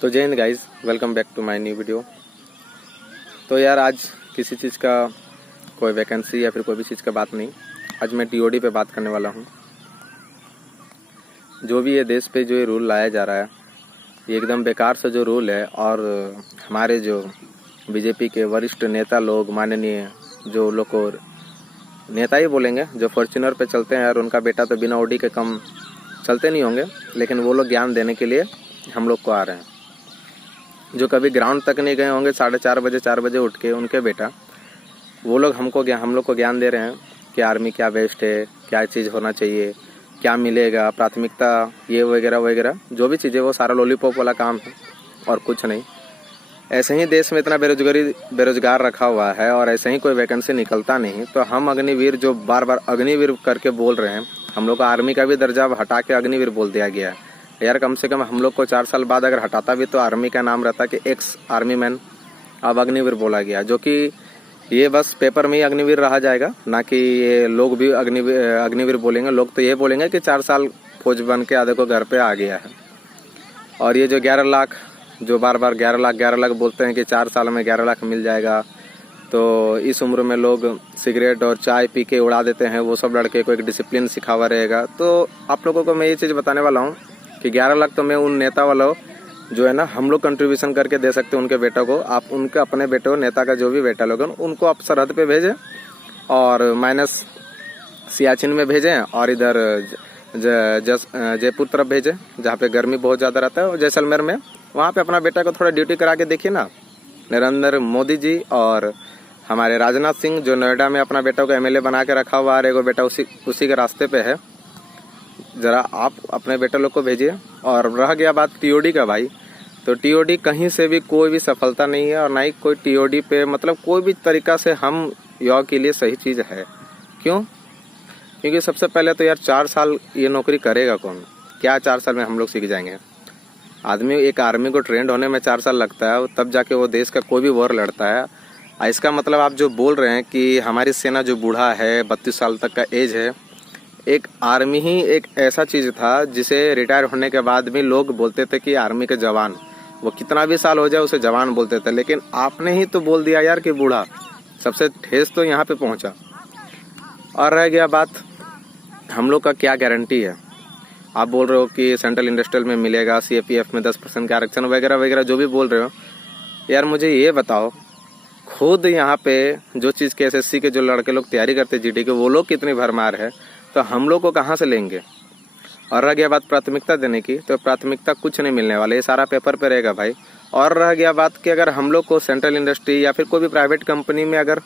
तो जय Hind guys, welcome back to my new video. तो यार आज किसी चीज़ का कोई वैकेंसी या फिर कोई भी चीज़ का बात नहीं, आज मैं टीओडी पे बात करने वाला हूँ। जो भी ये देश पे जो ये रूल लाया जा रहा है, ये एकदम बेकार सा जो रूल है। और हमारे जो बीजेपी के वरिष्ठ नेता लोग, माननीय जो लोग को नेता ही बोलेंगे, जो फॉर्च्यूनर पे चलते हैं यार, उनका बेटा तो बिना ओडी के कम चलते नहीं होंगे, लेकिन वो लोग ज्ञान देने के लिए हम लोग को आ रहे हैं। जो कभी ग्राउंड तक नहीं गए होंगे, 4:30 4 बजे उठ के उनके बेटा वो लोग हम लोग को ज्ञान दे रहे हैं कि आर्मी क्या बेस्ट है, क्या चीज़ होना चाहिए, क्या मिलेगा, प्राथमिकता ये वगैरह वगैरह जो भी चीज़ें, वो सारा लॉलीपॉप वाला काम है और कुछ नहीं। ऐसे ही देश में इतना बेरोजगार रखा हुआ है और ऐसे ही कोई वैकेंसी निकलता नहीं, तो हम अग्निवीर जो बार बार अग्निवीर करके बोल रहे हैं, हम लोग को आर्मी का भी दर्जा हटा के अग्निवीर बोल दिया गया है। यार कम से कम हम लोग को 4 साल बाद अगर हटाता भी तो आर्मी का नाम रहता कि एक्स आर्मी मैन, अब अग्निवीर बोला गया, जो कि ये बस पेपर में ही अग्निवीर रहा जाएगा, ना कि ये लोग भी अग्निवीर बोलेंगे। लोग तो ये बोलेंगे कि 4 साल फौज बन के आधे को घर पे आ गया है। और ये जो 11 लाख, जो बार बार 11 लाख बोलते हैं कि 4 साल में 11 लाख मिल जाएगा, तो इस उम्र में लोग सिगरेट और चाय पी के उड़ा देते हैं। वो सब लड़के को एक डिसिप्लिन सिखा हुआ रहेगा। तो आप लोगों को मैं ये चीज़ बताने वाला हूँ कि 11 लाख तो मैं उन नेता वालों जो है ना, हम लोग कंट्रीब्यूशन करके दे सकते हैं उनके बेटों को। आप उनके अपने बेटों, नेता का जो भी बेटा लोग, उनको आप सरहद पे भेजें और माइनस सियाचिन में भेजें, और इधर जयपुर तरफ भेजें जहाँ पे गर्मी बहुत ज़्यादा रहता है, और जैसलमेर में वहाँ पे अपना बेटा को थोड़ा ड्यूटी करा के देखिए ना। नरेंद्र मोदी जी और हमारे राजनाथ सिंह जो नोएडा में अपना बेटा को एमएलए बना के रखा हुआ है, वो बेटा उसी के रास्ते पे है। ज़रा आप अपने बेटे लोग को भेजिए। और रह गया बात टीओडी का भाई, तो टीओडी कहीं से भी कोई भी सफलता नहीं है, और ना ही कोई टीओडी पे मतलब कोई भी तरीका से हम युवा के लिए सही चीज़ है। क्यों? क्योंकि सबसे पहले तो यार 4 साल ये नौकरी करेगा कौन? क्या 4 साल में हम लोग सीख जाएंगे? आदमी एक आर्मी को ट्रेंड होने में 4 साल लगता है, तब जाके वो देश का कोई भी वॉर लड़ता है। इसका मतलब आप जो बोल रहे हैं कि हमारी सेना जो बूढ़ा है, 32 साल तक का एज है, एक आर्मी ही एक ऐसा चीज़ था जिसे रिटायर होने के बाद भी लोग बोलते थे कि आर्मी के जवान, वो कितना भी साल हो जाए उसे जवान बोलते थे। लेकिन आपने ही तो बोल दिया यार कि बूढ़ा। सबसे ठेस तो यहाँ पे पहुँचा। और रह गया बात, हम लोग का क्या गारंटी है? आप बोल रहे हो कि सेंट्रल इंडस्ट्रियल में मिलेगा, सीएपीएफ में 10% का आरक्षण वगैरह वगैरह जो भी बोल रहे हो। यार मुझे ये बताओ, खुद यहाँ पे जो चीज़ के एसएससी के जो लड़के लोग तैयारी करते जीडी के, वो लोग कितनी भरमार है, तो हम लोग को कहाँ से लेंगे? और रह गया बात प्राथमिकता देने की, तो प्राथमिकता कुछ नहीं मिलने वाले, ये सारा पेपर पे रहेगा भाई। और रह गया बात कि अगर हम लोग को सेंट्रल इंडस्ट्री या फिर कोई भी प्राइवेट कंपनी में अगर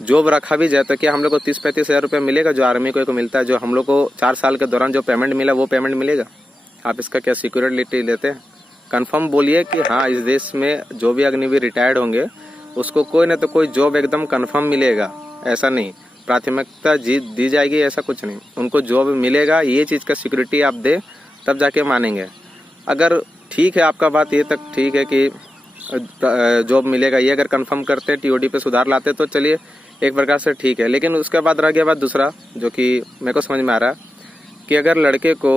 जॉब रखा भी जाए, तो क्या हम लोग को 30-35 हज़ार रुपये मिलेगा जो आर्मी को मिलता है? जो हम लोग को 4 साल के दौरान जो पेमेंट मिला, वो पेमेंट मिलेगा? आप इसका क्या सिक्योरिटी लेते हैं? कन्फर्म बोलिए कि हाँ, इस देश में जो भी अग्निवीर रिटायर्ड होंगे उसको कोई ना तो कोई जॉब एकदम कन्फर्म मिलेगा। ऐसा नहीं प्राथमिकता दी जाएगी, ऐसा कुछ नहीं, उनको जॉब मिलेगा। ये चीज़ का सिक्योरिटी आप दे, तब जाके मानेंगे। अगर ठीक है आपका बात, ये तक ठीक है कि जॉब मिलेगा, ये अगर कंफर्म करते, टीओडी पे सुधार लाते, तो चलिए एक प्रकार से ठीक है। लेकिन उसके बाद रह गया बात दूसरा, जो कि मेरे को समझ में आ रहा है कि अगर लड़के को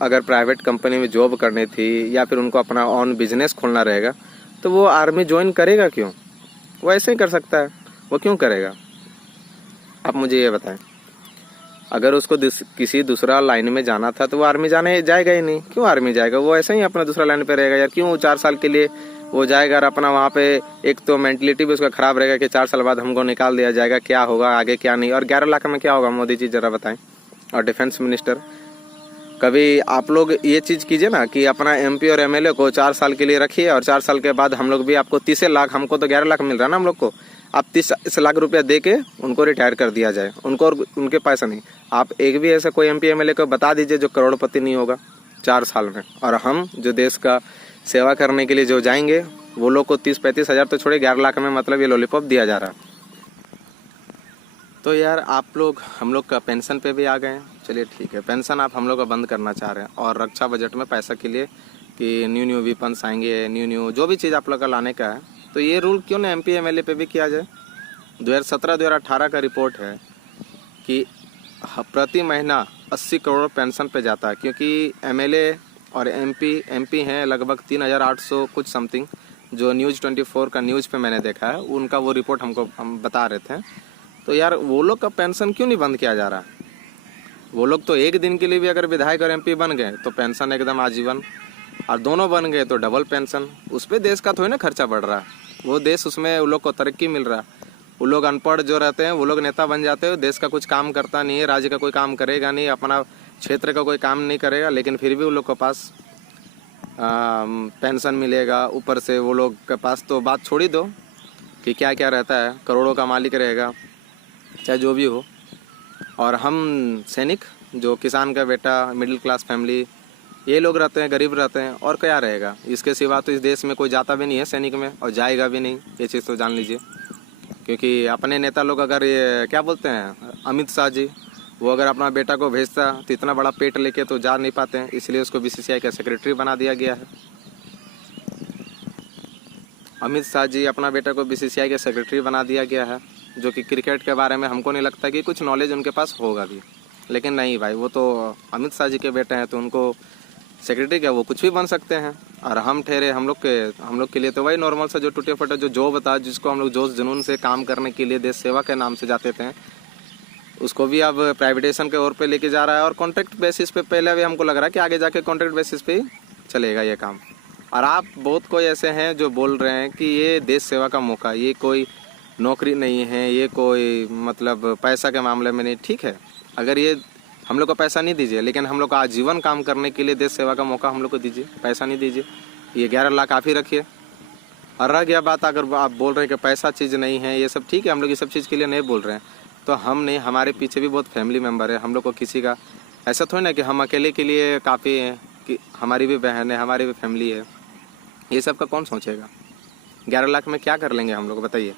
अगर प्राइवेट कंपनी में जॉब करनी थी या फिर उनको अपना ऑन बिजनेस खोलना रहेगा, तो वो आर्मी ज्वाइन करेगा क्यों? वो ऐसे ही कर सकता है, वो क्यों करेगा? आप मुझे ये बताएं। अगर उसको किसी दूसरा लाइन में जाना था तो वो आर्मी जाएगा ही नहीं। क्यों आर्मी जाएगा? वो ऐसे ही अपना दूसरा लाइन पे रहेगा यार। क्यों 4 साल के लिए वो जाएगा और अपना वहाँ पे, एक तो मेंटलिटी भी उसका खराब रहेगा कि 4 साल बाद हमको निकाल दिया जाएगा, क्या होगा आगे क्या नहीं। और 11 लाख में क्या होगा मोदी जी, जरा बताएं। और डिफेंस मिनिस्टर, कभी आप लोग ये चीज़ कीजिए ना कि अपना एमपी और एमएलए को 4 साल के लिए रखिए, और 4 साल के बाद हम लोग भी आपको 30 लाख, हमको तो 11 लाख मिल रहा है ना हम लोग को, आप 30 लाख रुपया दे के उनको रिटायर कर दिया जाए, उनको और उनके पैसा नहीं। आप एक भी ऐसा कोई एमपी एमएलए को बता दीजिए जो करोड़पति नहीं होगा 4 साल में। और हम जो देश का सेवा करने के लिए जो जाएंगे, वो लोग को 30-35 हज़ार तो छोड़े, 11 लाख में मतलब ये लॉलीपॉप दिया जा रहा है। तो यार आप लोग हम लोग का पेंशन पे भी आ गए हैं। चलिए ठीक है, पेंशन आप हम लोग का बंद करना चाह रहे हैं, और रक्षा बजट में पैसा के लिए कि न्यू वेपन्स आएंगे, न्यू जो भी चीज़ आप लोग का लाने का है, तो ये रूल क्यों ना एमपी एमएलए पे भी किया जाए। 2017-2018 का रिपोर्ट है कि प्रति महीना 80 करोड़ पेंशन पे जाता है, क्योंकि एमएलए और एमपी हैं लगभग 3800 कुछ समथिंग, जो न्यूज़ 24 का न्यूज़ पे मैंने देखा है, उनका वो रिपोर्ट हम बता रहे थे। तो यार वो लोग का पेंशन क्यों नहीं बंद किया जा रहा? वो लोग तो एक दिन के लिए भी अगर विधायक और एमपी बन गए तो पेंशन एकदम आजीवन, और दोनों बन गए तो डबल पेंशन। उस पर देश का थोड़ी ना खर्चा बढ़ रहा है, वो देश उसमें वो लोग को तरक्की मिल रहा है। वो लोग अनपढ़ जो रहते हैं वो लोग नेता बन जाते हैं, देश का कुछ काम करता नहीं है, राज्य का कोई काम करेगा नहीं, अपना क्षेत्र का कोई काम नहीं करेगा, लेकिन फिर भी वो लोग के पास पेंशन मिलेगा। ऊपर से वो लोग के पास तो बात छोड़ ही दो कि क्या क्या रहता है, करोड़ों का मालिक रहेगा, चाहे जो भी हो। और हम सैनिक जो किसान का बेटा, मिडिल क्लास फैमिली, ये लोग रहते हैं, गरीब रहते हैं, और क्या रहेगा। इसके सिवा तो इस देश में कोई जाता भी नहीं है सैनिक में, और जाएगा भी नहीं, ये चीज़ तो जान लीजिए। क्योंकि अपने नेता लोग अगर ये क्या बोलते हैं, अमित शाह जी, वो अगर अपना बेटा को भेजता तो इतना बड़ा पेट लेके तो जा नहीं पाते हैं, इसलिए उसको बीसीसीआई का सेक्रेटरी बना दिया गया है। अमित शाह जी अपना बेटा को बीसीसीआई का सेक्रेटरी बना दिया गया है, जो कि क्रिकेट के बारे में हमको नहीं लगता कि कुछ नॉलेज उनके पास होगा भी। लेकिन नहीं भाई, वो तो अमित शाह जी के बेटे हैं, तो उनको सेक्रेटरी क्या वो कुछ भी बन सकते हैं। और हम ठहरे, हम लोग के लिए तो वही नॉर्मल सा जो टूटे फटे जो जॉब था, जिसको हम लोग जोश जुनून से काम करने के लिए देश सेवा के नाम से जाते थे, उसको भी अब प्राइवेटाइजेशन के ओर पे लेके जा रहा है। और कॉन्ट्रैक्ट बेसिस पे पहले भी हमको लग रहा है कि आगे जाके कॉन्ट्रैक्ट बेसिस पे ही चलेगा ये काम। और आप बहुत कोई ऐसे हैं जो बोल रहे हैं कि ये देश सेवा का मौका, ये कोई नौकरी नहीं है, ये कोई मतलब पैसा के मामले में नहीं। ठीक है, अगर ये हम लोग को पैसा नहीं दीजिए, लेकिन हम लोग को आजीवन काम करने के लिए देश सेवा का मौका हम लोग को दीजिए, पैसा नहीं दीजिए। ये 11 लाख आप ही रखिए। और रह गया बात, अगर आप बोल रहे हैं कि पैसा चीज़ नहीं है, ये सब ठीक है, हम लोग ये सब चीज़ के लिए नहीं बोल रहे हैं, तो हम नहीं, हमारे पीछे भी बहुत फैमिली मेम्बर है। हम लोग को किसी का ऐसा थोड़ी ना कि हम अकेले के लिए काफ़ी हैं, कि हमारी भी बहन है, हमारी भी फैमिली है। ये सब का कौन सोचेगा? 11 लाख में क्या कर लेंगे हम लोग, बताइए।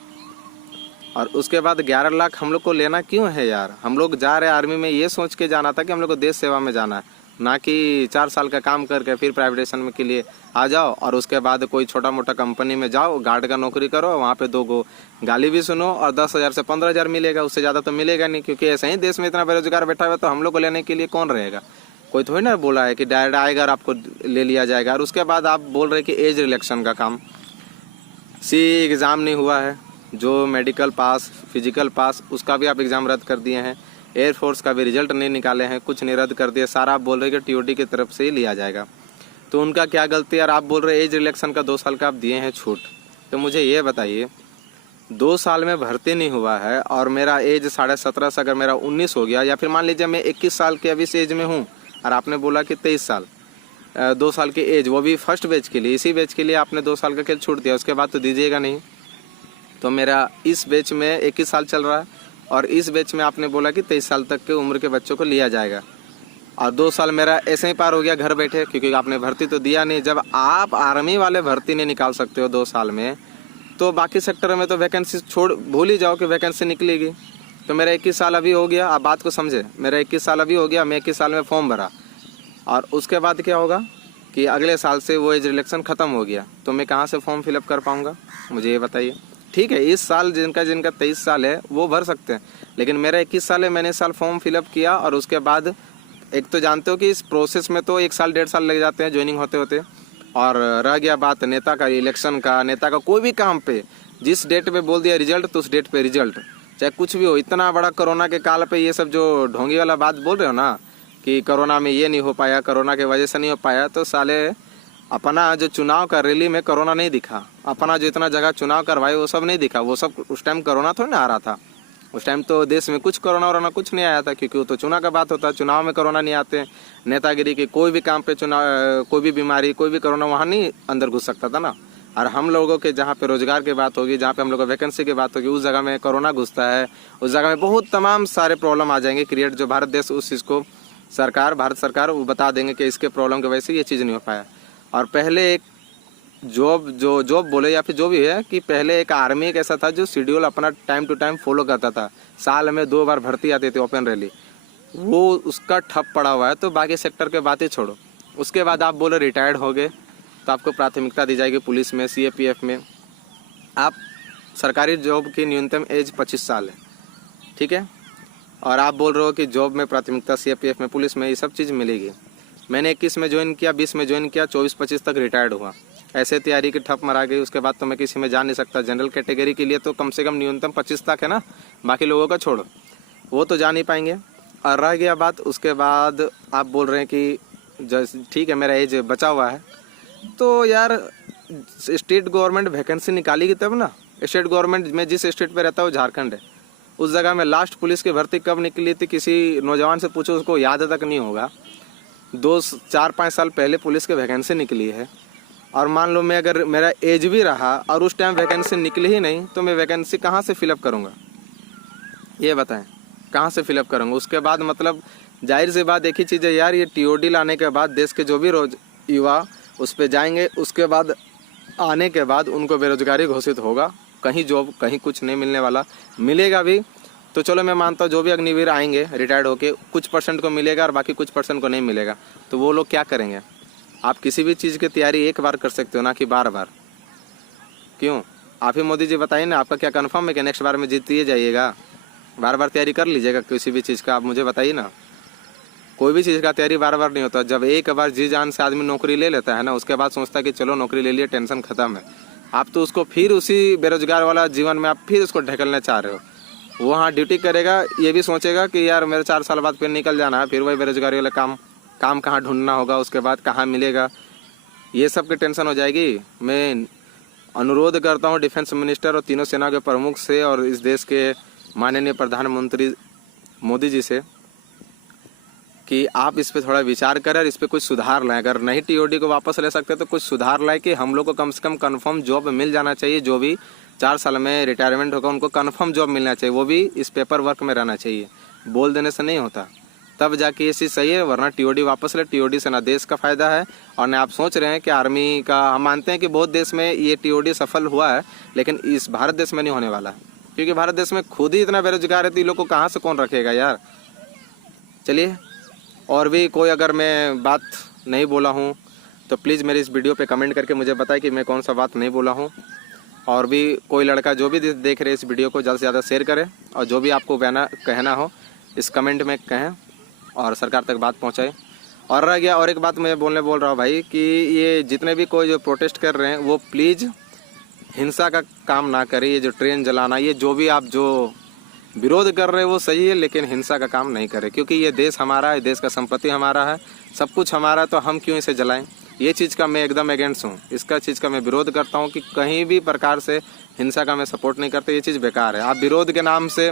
और उसके बाद 11 लाख हम लोग को लेना क्यों है यार? हम लोग जा रहे आर्मी में ये सोच के जाना था कि हम लोग को देश सेवा में जाना है, ना कि 4 साल का काम करके फिर प्राइवेटाइजेशन में के लिए आ जाओ, और उसके बाद कोई छोटा मोटा कंपनी में जाओ, गार्ड का नौकरी करो, वहाँ पे 2 गो गाली भी सुनो, और 10,000 से 15,000 मिलेगा, उससे ज़्यादा तो मिलेगा नहीं। क्योंकि ऐसे ही देश में इतना बेरोजगार बैठा हुआ है, तो हम लोग को लेने के लिए कौन रहेगा? कोई थोड़ी ना बोला है कि डायरेक्ट आएगा और आपको ले लिया जाएगा। और उसके बाद आप बोल रहे कि एज रिलेक्शन का काम, एग्ज़ाम नहीं हुआ है, जो मेडिकल पास, फिजिकल पास, उसका भी आप एग्ज़ाम रद्द कर दिए हैं। एयरफोर्स का भी रिजल्ट नहीं निकाले हैं, कुछ नहीं, रद्द कर दिए सारा। आप बोल रहे कि टीओटी की तरफ से ही लिया जाएगा, तो उनका क्या गलती है? और आप बोल रहे एज रिलेक्शन का 2 साल का आप दिए हैं छूट। तो मुझे ये बताइए, 2 साल में भर्ती नहीं हुआ है और मेरा एज 17.5 से अगर मेरा 19 हो गया, या फिर मान लीजिए मैं 21 साल के अभी इस एज में हूँ, और आपने बोला कि 23 साल, 2 साल की एज, वो भी फर्स्ट बैच के लिए, इसी बैच के लिए आपने 2 साल का खेल छूट दिया, उसके बाद तो दीजिएगा नहीं। तो मेरा इस बैच में 21 साल चल रहा है, और इस बैच में आपने बोला कि 23 साल तक के उम्र के बच्चों को लिया जाएगा, और 2 साल मेरा ऐसे ही पार हो गया घर बैठे, क्योंकि आपने भर्ती तो दिया नहीं। जब आप आर्मी वाले भर्ती नहीं निकाल सकते हो 2 साल में, तो बाकी सेक्टर में तो वैकेंसी भूल ही जाओ कि वैकेंसी निकलेगी। तो मेरा 21 साल अभी हो गया, आप बात को समझे, मेरा 21 साल अभी हो गया, मैं 21 साल में फॉर्म भरा, और उसके बाद क्या होगा कि अगले साल से वो एज रिलेक्शन ख़त्म हो गया, तो मैं कहाँ से फॉर्म फिलअप कर पाऊँगा? मुझे ये बताइए। ठीक है, इस साल जिनका 23 साल है वो भर सकते हैं, लेकिन मेरा 21 साल है, मैंने इस साल फॉर्म फिलअप किया, और उसके बाद एक तो जानते हो कि इस प्रोसेस में तो 1 साल 1.5 साल लग जाते हैं ज्वाइनिंग होते होते। और रह गया बात नेता का, इलेक्शन का, नेता का कोई भी काम पे जिस डेट पे बोल दिया रिजल्ट, तो उस डेट पे रिजल्ट, चाहे कुछ भी हो। इतना बड़ा कोरोना के काल पे ये सब जो ढोंगी वाला बात बोल रहे हो ना कि कोरोना में ये नहीं हो पाया, कोरोना की वजह से नहीं हो पाया, तो साले अपना जो चुनाव का रैली में कोरोना नहीं दिखा, अपना जो इतना जगह चुनाव करवाए वो सब नहीं दिखा। वो सब उस टाइम कोरोना थोड़ी ना आ रहा था, उस टाइम तो देश में कुछ कोरोना वरोना कुछ नहीं आया था, क्योंकि वो तो चुनाव का बात होता है। चुनाव में कोरोना नहीं आते, नेतागिरी के कोई भी काम पे चुनाव, कोई भी बीमारी, कोई भी कोरोना वहाँ नहीं अंदर घुस सकता था ना। और हम लोगों के जहाँ पे रोजगार की बात होगी, जहाँ पे हम लोग को वैकेंसी की बात होगी, उस जगह में कोरोना घुसता है, उस जगह में बहुत तमाम सारे प्रॉब्लम आ जाएंगे क्रिएट, जो भारत देश उस चीज़ को भारत सरकार वो बता देंगे कि इसके प्रॉब्लम की वजह से ये चीज़ नहीं हो पाया। और पहले एक जॉब बोले या फिर जो भी है, कि पहले एक आर्मी एक ऐसा था जो शेड्यूल अपना टाइम टू टाइम फॉलो करता था, साल में 2 बार भर्ती आती थी ओपन रैली, वो उसका ठप पड़ा हुआ है। तो बाकी सेक्टर के बातें छोड़ो, उसके बाद आप बोले रिटायर्ड हो गए तो आपको प्राथमिकता दी जाएगी पुलिस में, CAPF में। आप सरकारी जॉब की न्यूनतम एज 25 साल है, ठीक है, और आप बोल रहे हो कि जॉब में प्राथमिकता, CAPF में, पुलिस में, ये सब चीज़ मिलेगी। मैंने 21 में ज्वाइन किया, 20 में ज्वाइन किया, 24-25 तक रिटायर्ड हुआ। ऐसे तैयारी की ठप मरा गई, उसके बाद तो मैं किसी में जा नहीं सकता। जनरल कैटेगरी के लिए तो कम से कम न्यूनतम 25 तक है ना, बाकी लोगों का छोड़ो, वो तो जा नहीं पाएंगे। और रह गया बात, उसके बाद आप बोल रहे हैं कि ठीक है मेरा एज बचा हुआ है, तो यार स्टेट गवर्नमेंट वैकेंसी निकालेगी तब ना। स्टेट गवर्नमेंट में जिस स्टेट पे रहता है वो झारखंड है, उस जगह में लास्ट पुलिस की भर्ती कब निकली थी किसी नौजवान से पूछो, उसको याद तक नहीं होगा। 2-4-5 साल पहले पुलिस की वैकेंसी निकली है। और मान लो मैं अगर मेरा एज भी रहा और उस टाइम वैकेंसी निकली ही नहीं, तो मैं वैकेंसी कहाँ से फिलअप करूँगा, ये बताएं, कहाँ से फिलअप करूँगा। उसके बाद मतलब जाहिर सी बात एक ही चीज़ है यार, ये टीओडी लाने के बाद देश के जो भी युवा उस पर जाएंगे, उसके बाद आने के बाद उनको बेरोजगारी घोषित होगा, कहीं जॉब कहीं कुछ नहीं मिलने वाला। मिलेगा भी तो चलो मैं मानता हूँ जो भी अग्निवीर आएंगे रिटायर्ड होके, कुछ परसेंट को मिलेगा और बाकी कुछ परसेंट को नहीं मिलेगा, तो वो लोग क्या करेंगे। आप किसी भी चीज़ की तैयारी एक बार कर सकते हो ना कि बार बार। क्यों, आप ही मोदी जी बताइए ना, आपका क्या कन्फर्म है कि नेक्स्ट बार में जीतिए जाइएगा? बार बार तैयारी कर लीजिएगा किसी भी चीज़ का, आप मुझे बताइए ना। कोई भी चीज़ का तैयारी बार बार नहीं होता। जब एक बार जी जान से आदमी नौकरी ले लेता है ना, उसके बाद सोचता है कि चलो नौकरी ले लिए, टेंशन खत्म है। आप तो उसको फिर उसी बेरोजगार वाला जीवन में आप फिर उसको ढकेलना चाह रहे हो। वो हाँ ड्यूटी करेगा, ये भी सोचेगा कि यार मेरे 4 साल बाद फिर निकल जाना है, फिर वही बेरोजगारी वाला काम कहाँ ढूंढना होगा, उसके बाद कहाँ मिलेगा, ये सब की टेंशन हो जाएगी। मैं अनुरोध करता हूँ डिफेंस मिनिस्टर और तीनों सेना के प्रमुख से और इस देश के माननीय प्रधानमंत्री मोदी जी से कि आप इस पे थोड़ा विचार करें और इस पे कुछ सुधार लाएं। अगर नहीं टीओडी को वापस ले सकते तो कुछ सुधार लाएं कि हम लोग को कम से कम कंफर्म जॉब मिल जाना चाहिए। जो भी 4 साल में रिटायरमेंट होगा उनको कंफर्म जॉब मिलना चाहिए, वो भी इस पेपर वर्क में रहना चाहिए। बोल देने से नहीं होता, तब जाके ये चीज़ सही है, वरना टीओडी वापस ले। टीओडी से ना देश का फायदा है और ना आप सोच रहे हैं कि आर्मी का। हम मानते हैं कि बहुत देश में ये टीओडी सफल हुआ है, लेकिन इस भारत देश में नहीं होने वाला, क्योंकि भारत देश में खुद ही इतना बेरोजगार है तो ये लोग को कहाँ से कौन रखेगा यार। चलिए, और भी कोई अगर मैं बात नहीं बोला हूँ तो प्लीज़ मेरे इस वीडियो पे कमेंट करके मुझे बताएं कि मैं कौन सा बात नहीं बोला हूँ। और भी कोई लड़का जो भी देख रहे इस वीडियो को ज़्यादा से ज़्यादा शेयर करें, और जो भी आपको कहना हो इस कमेंट में कहें और सरकार तक बात पहुँचाएँ। और रह गया और एक बात मैं बोल रहा हूँ भाई कि ये जितने भी कोई जो प्रोटेस्ट कर रहे हैं वो प्लीज़ हिंसा का काम ना करें। ये जो ट्रेन जलाना, ये जो भी आप जो विरोध कर रहे हैं वो सही है, लेकिन हिंसा का काम नहीं करें, क्योंकि ये देश हमारा है, देश का संपत्ति हमारा है, सब कुछ हमारा है, तो हम क्यों इसे जलाएं। ये चीज़ का मैं एकदम अगेंस्ट हूँ, इसका चीज़ का मैं विरोध करता हूँ कि कहीं भी प्रकार से हिंसा का मैं सपोर्ट नहीं करता। ये चीज़ बेकार है। आप विरोध के नाम से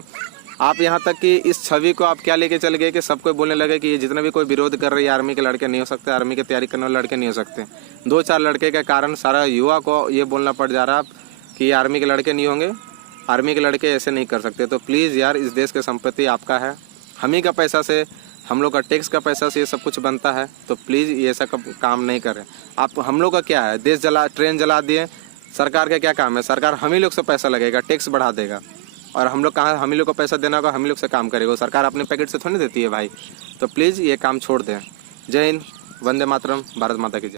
आप यहाँ तक कि इस छवि को आप क्या लेके चल गए कि सबको बोलने लगे कि ये जितने भी कोई विरोध कर रहे हैं आर्मी के लड़के नहीं हो सकते, आर्मी की तैयारी करने वाले लड़के नहीं हो सकते। 2-4 लड़के के कारण सारा युवा को ये बोलना पड़ जा रहा कि आर्मी के लड़के नहीं होंगे, आर्मी के लड़के ऐसे नहीं कर सकते। तो प्लीज़ यार, इस देश की संपत्ति आपका है, हम ही का पैसा से, हम लोग का टैक्स का पैसा से ये सब कुछ बनता है, तो प्लीज़ ये ऐसा काम नहीं करें आप। हम लोग का क्या है, देश ट्रेन जला दिए, सरकार का क्या काम है, सरकार हम ही लोग से पैसा लगेगा, टैक्स बढ़ा देगा, और हम लोग कहाँ, हम ही लोग को पैसा देना होगा, हम ही लोग से काम करेगा, सरकार अपने पैकेट से थोड़ी देती है भाई। तो प्लीज़ ये काम छोड़ दें। जय हिंद, वंदे मातरम, भारत माता की जय।